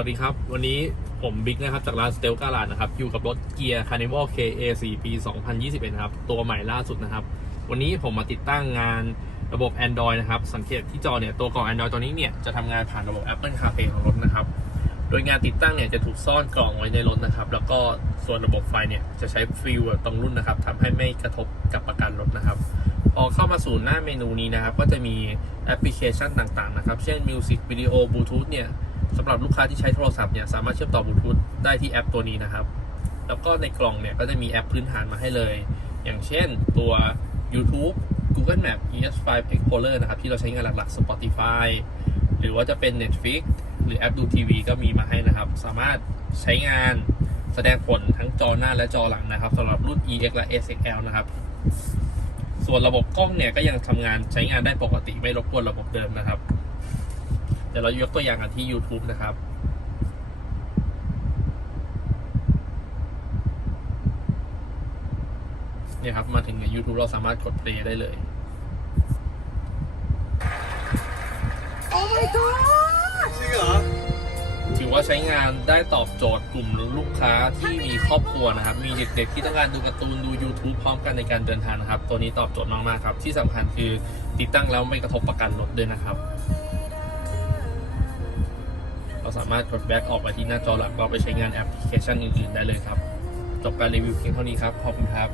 วัสดีครับ วันนี้ผมบิ๊กนะครับ จากร้านสเตลกาลาดนะครับ อยู่กับรถเกียร์ Carnival KA4 ปี 2021ครับ ตัวใหม่ล่าสุดนะครับ วันนี้ผมมาติดตั้งงานระบบ Android นะครับ สังเกตที่จอเนี่ย ตัวกล่อง Android ตัวนี้เนี่ย จะทำงานผ่านระบบ Apple CarPlay ของรถนะครับ โดยงานติดตั้งเนี่ย จะถูกซ่อนกล่องไว้ในรถนะครับ แล้วก็ส่วนระบบไฟเนี่ย จะใช้ฟิลตรงรุ่นนะครับทำให้ไม่กระทบกับประกันรถนะครับพอเข้ามาสู่หน้าเมนูนี้นะครับ ก็จะมีแอปพลิเคชันต่างๆนะครับ เช่น Music Video Bluetooth เนี่ย สำหรับลูกค้าที่ใช้โทรศัพท์เนี่ยสามารถเชื่อมต่อบลูทูธได้ที่แอปตัวนี้นะครับ แล้วก็ในกล่องเนี่ยก็จะมีแอปพื้นฐานมาให้เลย อย่างเช่นตัว YouTube Google Map ES5 Explorer นะครับ ที่เราใช้งานหลักๆ Spotify หรือว่าจะเป็น Netflix หรือแอปดูทีวีก็มีมาให้นะครับ สามารถใช้งานแสดงผลทั้งจอหน้าและจอหลังนะครับสำหรับรุ่น EX และ SXL นะครับ ส่วนระบบกล้องเนี่ยก็ยังทำงานใช้งานได้ปกติไม่รบกวนระบบเดิมนะครับ ดี๋ยวเรายกตัวอย่างกันที่ YouTube นะครับเนี่ยครับ มาถึงใน YouTube เราสามารถกด play ได้เลยโอ้ my god จริงเหรอ ถือว่าใช้งานได้ตอบโจทย์กลุ่มลูกค้าที่มีครอบครัวนะครับ มีเด็กๆที่ต้องการดูการ์ตูนดู YouTube พร้อมกันในการเดินทางนะครับ ตัวนี้ตอบโจทย์มากๆครับ ที่สำคัญคือติดตั้งแล้วไม่กระทบประกันรถด้วยนะครับเรา สามารถกดแบ็กออกไปที่หน้าจอหลักเราไปใช้งานแอปพลิเคชันอื่นๆได้เลยครับ จบการรีวิวเพียงเท่านี้ครับ ขอบคุณครับ